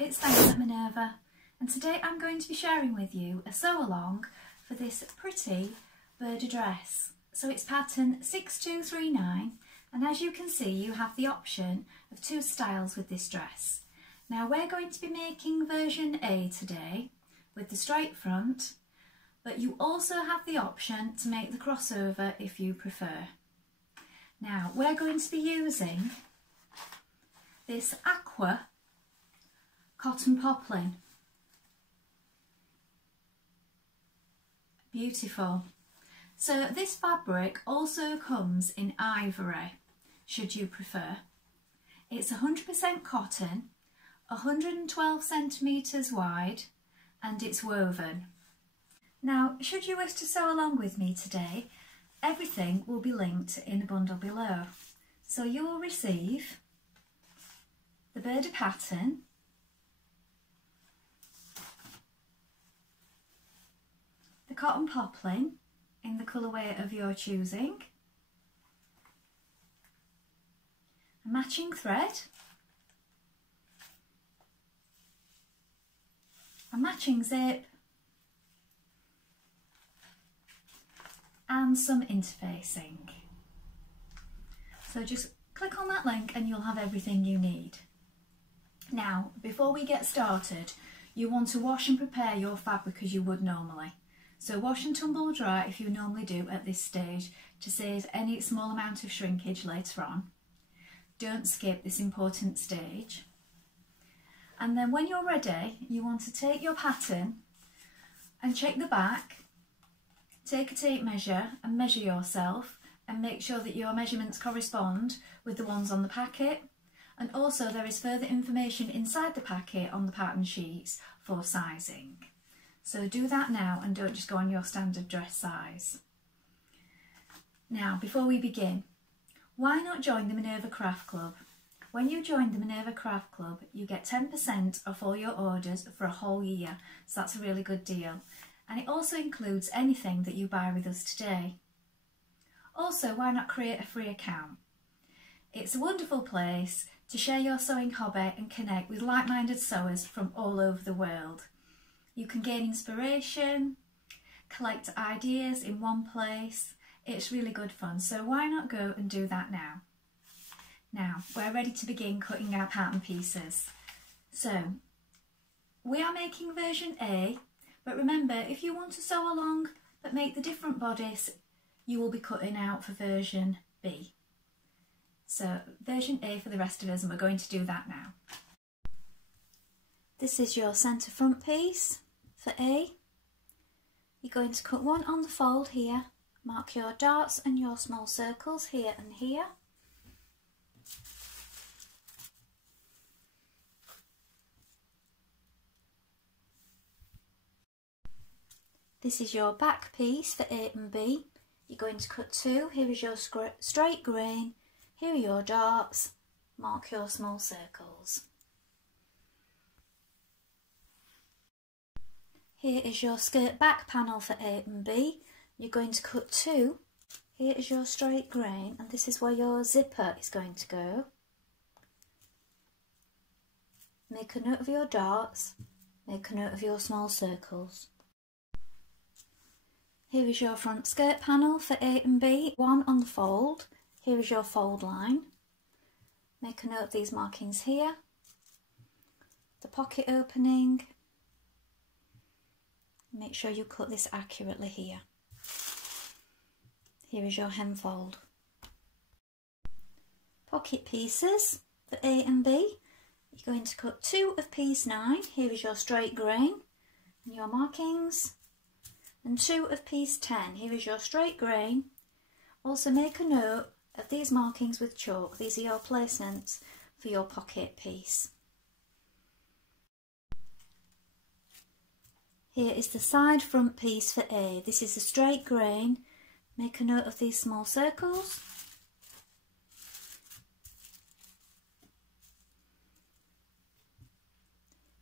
it's Dianne at Minerva, and today I'm going to be sharing with you a sew along for this pretty Burda dress. So it's pattern 6239, and as you can see you have the option of 2 styles with this dress. Now we're going to be making version A today with the straight front, but you also have the option to make the crossover if you prefer. Now we're going to be using this aqua Cotton Poplin. Beautiful. So this fabric also comes in ivory, should you prefer. It's 100% cotton, 112 centimetres wide, and it's woven. Now, should you wish to sew along with me today, everything will be linked in the bundle below. So you will receive the Burda pattern, the Cotton Poplin in the colourway of your choosing, a matching thread, a matching zip, and some interfacing. So just click on that link and you'll have everything you need. Now, before we get started, you want to wash and prepare your fabric as you would normally. So wash and tumble dry if you normally do at this stage to save any small amount of shrinkage later on. Don't skip this important stage. And then when you're ready, you want to take your pattern and check the back, take a tape measure and measure yourself and make sure that your measurements correspond with the ones on the packet. And also there is further information inside the packet on the pattern sheets for sizing. So do that now and don't just go on your standard dress size. Now, before we begin, why not join the Minerva Craft Club? When you join the Minerva Craft Club, you get 10% off all your orders for a whole year, so that's a really good deal. And it also includes anything that you buy with us today. Also, why not create a free account? It's a wonderful place to share your sewing hobby and connect with like-minded sewers from all over the world. You can gain inspiration, collect ideas in one place. It's really good fun, so why not go and do that now? Now, we're ready to begin cutting our pattern pieces. So, we are making version A, but remember, if you want to sew along but make the different bodice, you will be cutting out for version B. So, version A for the rest of us, and we're going to do that now. This is your centre front piece for A. You're going to cut 1 on the fold here, mark your darts and your small circles here and here. This is your back piece for A and B. You're going to cut 2, here is your straight grain, here are your darts, mark your small circles. Here is your skirt back panel for A and B. You're going to cut 2. Here is your straight grain, and this is where your zipper is going to go. Make a note of your darts, make a note of your small circles. Here is your front skirt panel for A and B, 1 on the fold. Here is your fold line. Make a note of these markings here. The pocket opening. Make sure you cut this accurately here. Here is your hem fold. Pocket pieces for A and B. You're going to cut 2 of piece 9. Here is your straight grain and your markings. And 2 of piece 10. Here is your straight grain. Also make a note of these markings with chalk. These are your placements for your pocket piece. Here is the side front piece for A. This is the straight grain. Make a note of these small circles.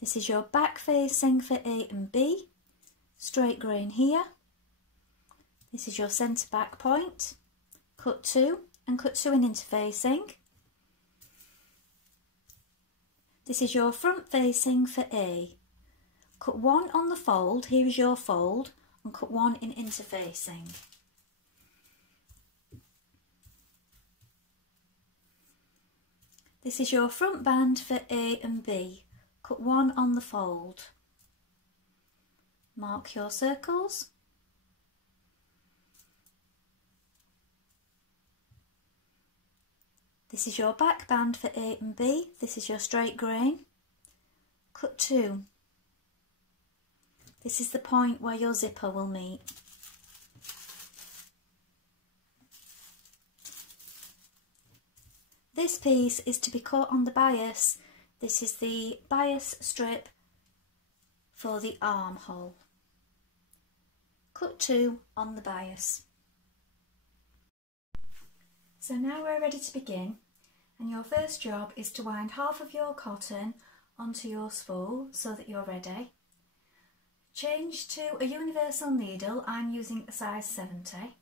This is your back facing for A and B. Straight grain here. This is your centre back point. Cut 2 and cut 2 in interfacing. This is your front facing for A. Cut 1 on the fold, here is your fold, and cut 1 in interfacing. This is your front band for A and B. Cut 1 on the fold. Mark your circles. This is your back band for A and B. This is your straight grain. Cut 2. This is the point where your zipper will meet. This piece is to be cut on the bias. This is the bias strip for the armhole. Cut 2 on the bias. So now we're ready to begin, and your first job is to wind half of your cotton onto your spool so that you're ready. Change to a universal needle. I'm using a size 70,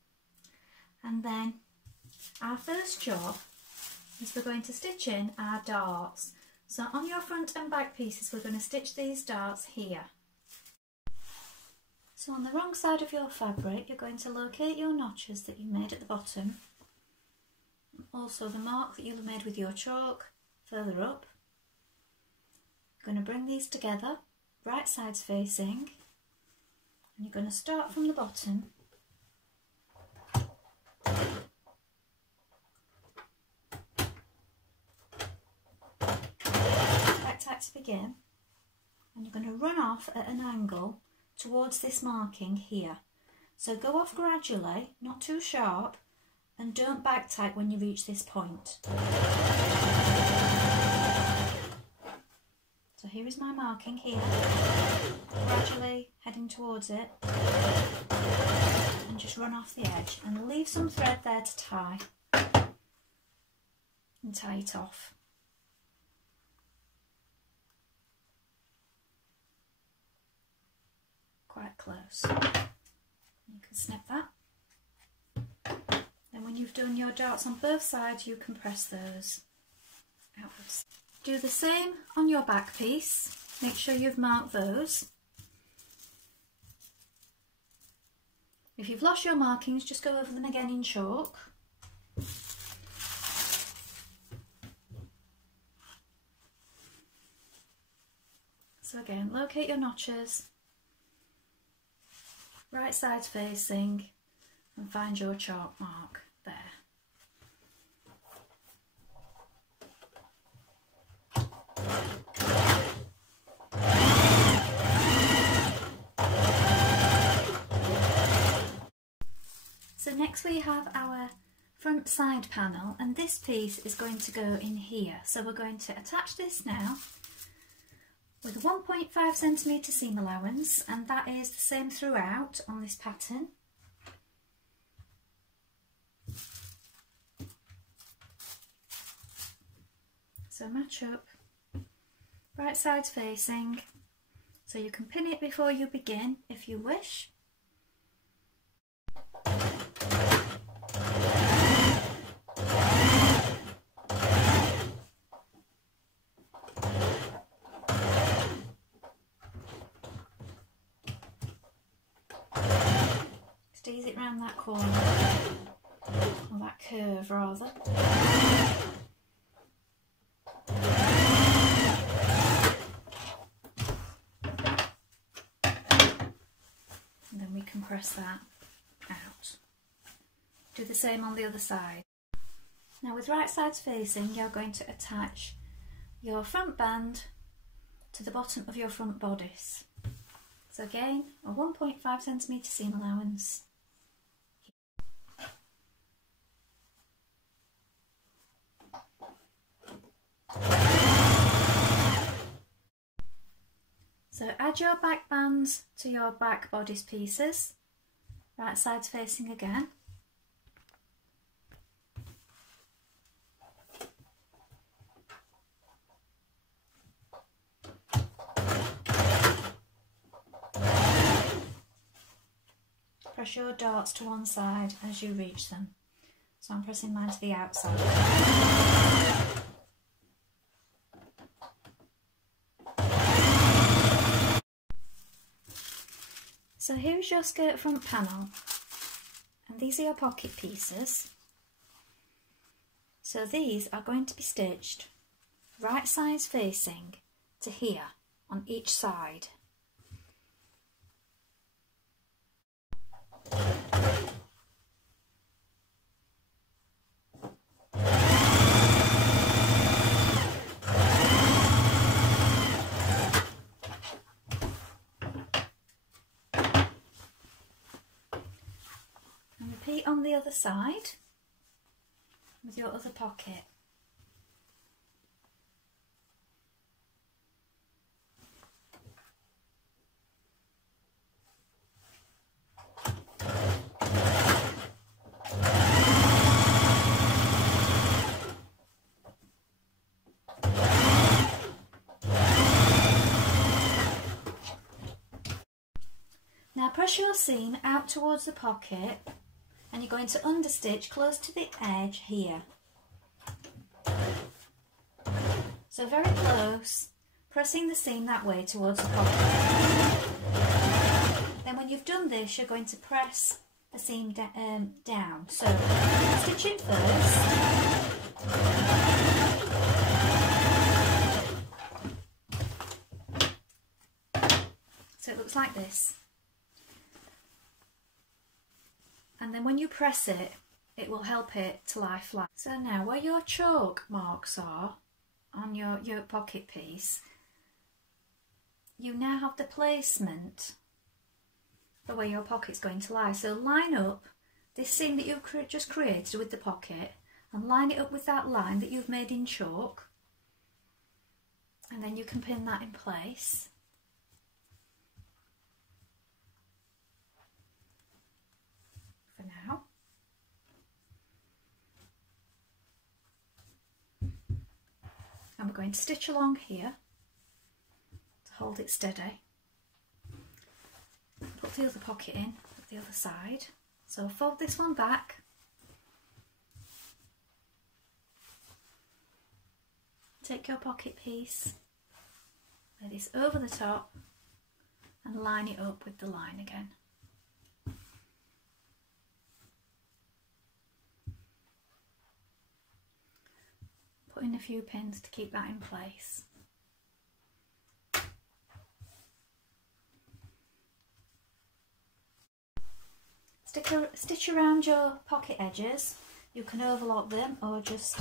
and then our first job is we're going to stitch in our darts. So on your front and back pieces we're going to stitch these darts here. So on the wrong side of your fabric you're going to locate your notches that you made at the bottom, also the mark that you'll have made with your chalk further up. You're going to bring these together, right sides facing, and you're going to start from the bottom to begin, and you're going to run off at an angle towards this marking here. So go off gradually, not too sharp, and don't back tight when you reach this point. So here is my marking here, gradually heading towards it, and just run off the edge and leave some thread there to tie, and tie it off. Quite close. You can snip that. Then when you've done your darts on both sides you can press those outwards. Do the same on your back piece. Make sure you've marked those. If you've lost your markings, just go over them again in chalk. So again, locate your notches, right sides facing, and find your chalk mark there. So next we have our front side panel, and this piece is going to go in here. So we're going to attach this now with a 1.5 centimetre seam allowance, and that is the same throughout on this pattern. So match up, right sides facing, so you can pin it before you begin if you wish. Ease it round that corner, or that curve rather. And then we can press that out. Do the same on the other side. Now with right sides facing, you're going to attach your front band to the bottom of your front bodice. So again, a 1.5 centimetre seam allowance. So add your back bands to your back bodice pieces, right sides facing again. Press your darts to one side as you reach them. So I'm pressing mine to the outside. So here's your skirt front panel, and these are your pocket pieces. So these are going to be stitched right sides facing to here on each side. And repeat on the other side with your other pocket. Now press your seam out towards the pocket, and you're going to understitch close to the edge here. So very close, pressing the seam that way towards the pocket. Then when you've done this, you're going to press the seam down. So stitch it first. So it looks like this. And then when you press it, it will help it to lie flat. So now where your choke marks are on your yoke pocket piece, you now have the placement for where your pocket's going to lie. So line up this seam that you've just created with the pocket and line it up with that line that you've made in chalk, and then you can pin that in place. For now. And we're going to stitch along here to hold it steady. Put the other pocket in at the other side. So fold this one back. Take your pocket piece, lay this over the top and line it up with the line again. Put in a few pins to keep that in place. Stitch around your pocket edges. You can overlock them or just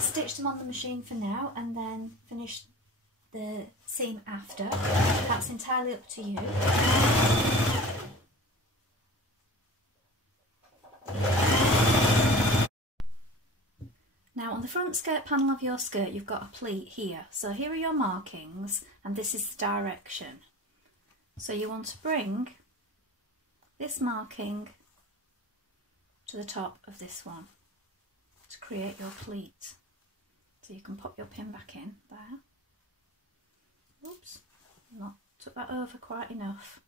stitch them on the machine for now and then finish the seam after. That's entirely up to you. Now on the front skirt panel of your skirt you've got a pleat here. So here are your markings and this is the direction. So you want to bring this marking to the top of this one to create your pleat. So you can pop your pin back in there. Oops, not took that over quite enough.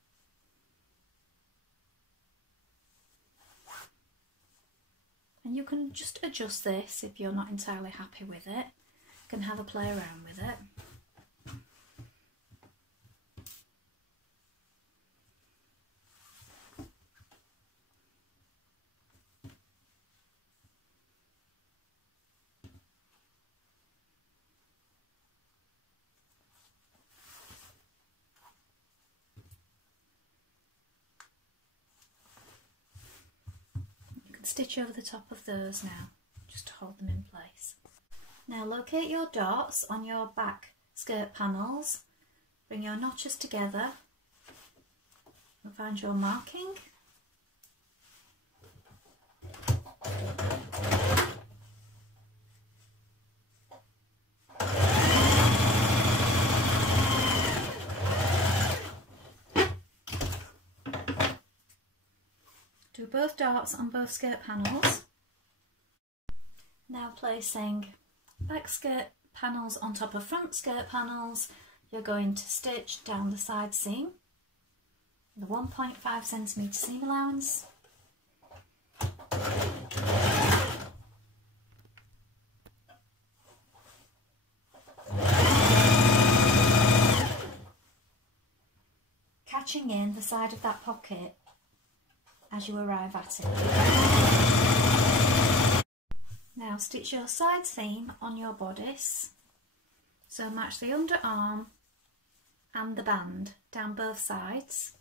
And you can just adjust this if you're not entirely happy with it. You can have a play around with it. Stitch over the top of those now, just to hold them in place. Now locate your dots on your back skirt panels, bring your notches together and find your marking. Do both darts on both skirt panels. Now placing back skirt panels on top of front skirt panels, you're going to stitch down the side seam, the 1.5cm seam allowance. catching in the side of that pocket as you arrive at it. Now stitch your side seam on your bodice, so match the underarm and the band down both sides.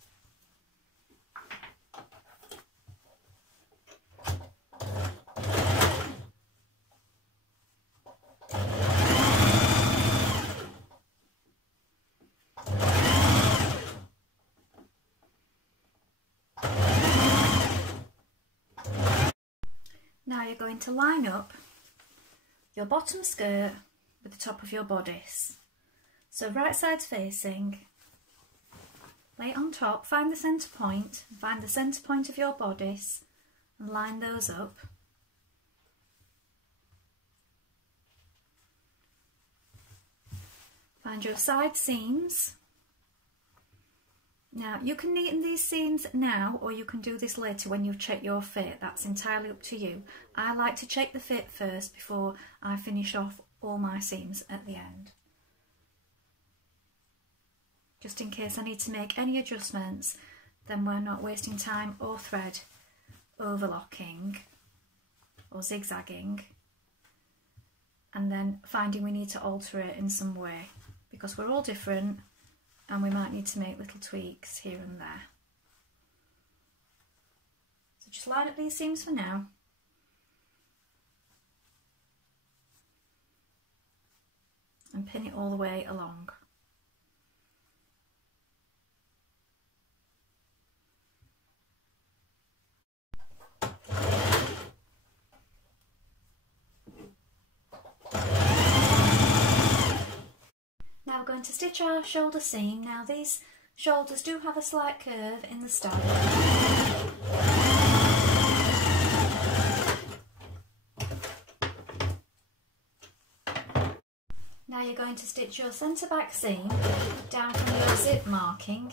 Now you're going to line up your bottom skirt with the top of your bodice. So right side's facing, lay it on top, find the centre point of your bodice and line those up. Find your side seams. Now you can neaten these seams now, or you can do this later when you've checked your fit. That's entirely up to you. I like to check the fit first before I finish off all my seams at the end, just in case I need to make any adjustments. Then we're not wasting time or thread overlocking or zigzagging and then finding we need to alter it in some way, because we're all different and we might need to make little tweaks here and there. So just line up these seams for now. And pin it all the way along. Now we're going to stitch our shoulder seam. Now these shoulders do have a slight curve in the style. Now you're going to stitch your centre back seam down from your zip marking.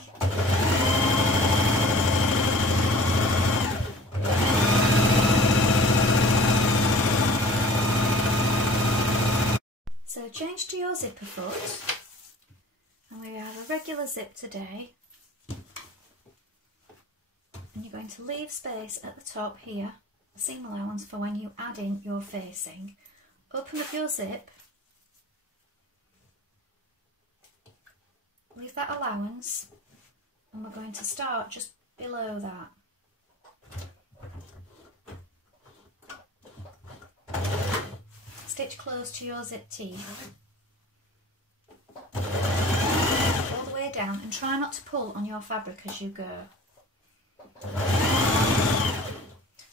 So change to your zipper foot, and we have a regular zip today, and you're going to leave space at the top here, a seam allowance for when you add in your facing. Open up your zip, leave that allowance, and we're going to start just below that. Stitch close to your zip teeth, all the way down, and try not to pull on your fabric as you go.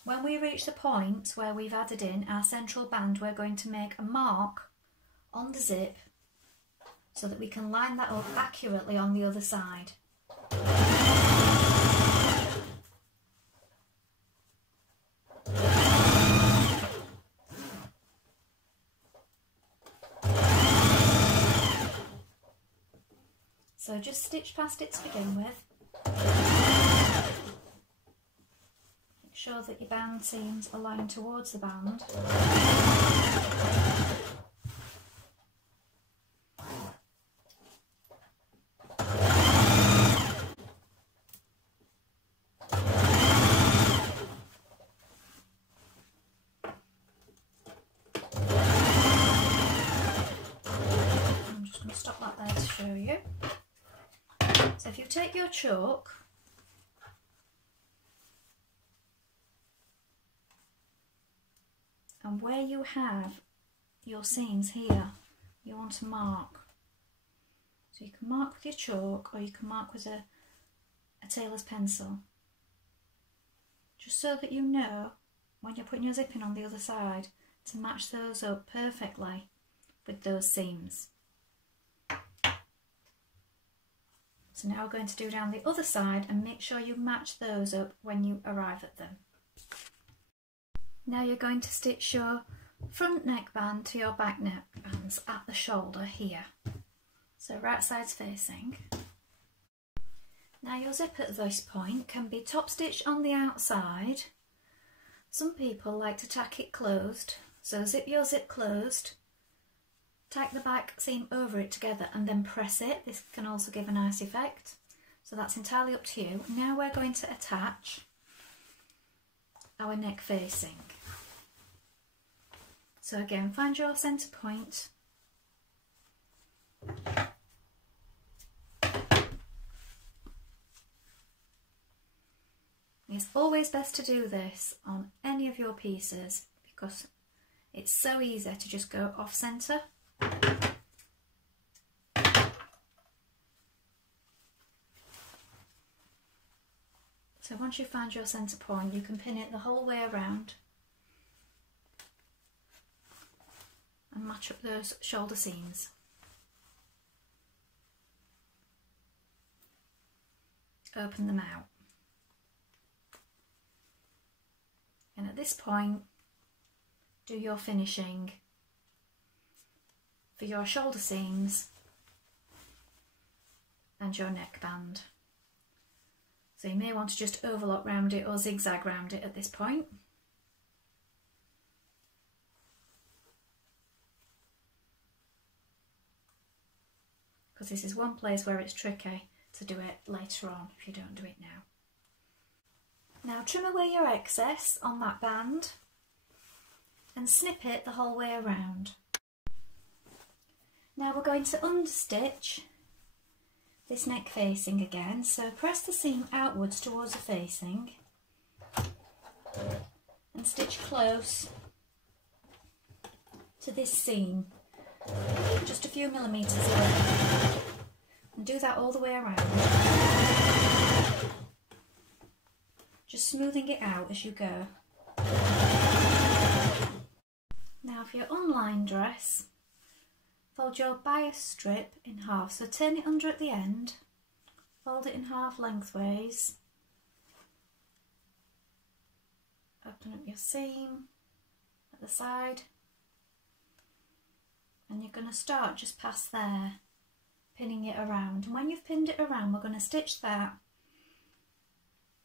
When we reach the point where we've added in our central band, we're going to make a mark on the zip so that we can line that up accurately on the other side. So just stitch past it to begin with. Make sure that your band seams are lined towards the band. I'm just going to stop that there to show you. So if you take your chalk and where you have your seams here, you want to mark. So you can mark with your chalk, or you can mark with a tailor's pencil, just so that you know when you're putting your zip in on the other side to match those up perfectly with those seams. So now we're going to do down the other side and make sure you match those up when you arrive at them. Now you're going to stitch your front neckband to your back neckbands at the shoulder here. So right side's facing. Now your zip at this point can be top stitched on the outside. Some people like to tack it closed, so zip your zip closed, tack the back seam over it together and then press it. This can also give a nice effect. So that's entirely up to you. Now we're going to attach our neck facing. So again, find your centre point. It's always best to do this on any of your pieces because it's so easy to just go off centre. So once you find your centre point, you can pin it the whole way around and match up those shoulder seams. Open them out. And at this point, do your finishing for your shoulder seams and your neckband. So you may want to just overlock round it or zigzag round it at this point. Because this is one place where it's tricky to do it later on if you don't do it now. Now trim away your excess on that band and snip it the whole way around. Now we're going to understitch this neck facing again, so press the seam outwards towards the facing and stitch close to this seam, just a few millimetres away, and do that all the way around, just smoothing it out as you go. Now for your unlined dress, fold your bias strip in half, so turn it under at the end, fold it in half lengthways, open up your seam at the side, and you're going to start just past there, pinning it around. And when you've pinned it around, we're going to stitch that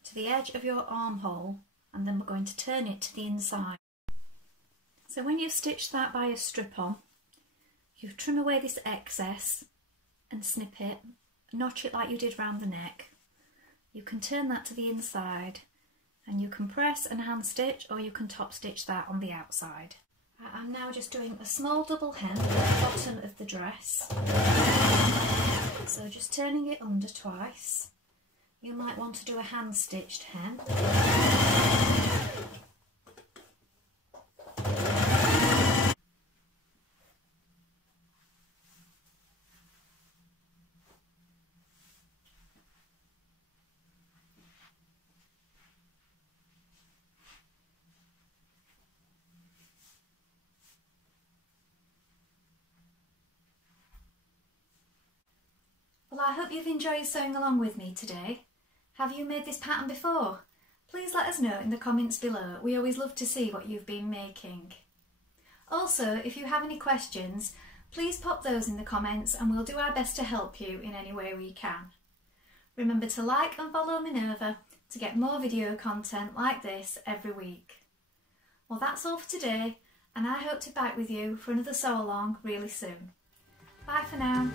to the edge of your armhole, and then we're going to turn it to the inside. So when you've stitched that bias strip on, you trim away this excess and snip it, notch it like you did round the neck. You can turn that to the inside and you can press and hand stitch, or you can top stitch that on the outside. I'm now just doing a small double hem at the bottom of the dress. So just turning it under twice. You might want to do a hand stitched hem. Well, I hope you've enjoyed sewing along with me today. Have you made this pattern before? Please let us know in the comments below. We always love to see what you've been making. Also, if you have any questions, please pop those in the comments and we'll do our best to help you in any way we can. Remember to like and follow Minerva to get more video content like this every week. Well, that's all for today, and I hope to be back with you for another sew along really soon. Bye for now.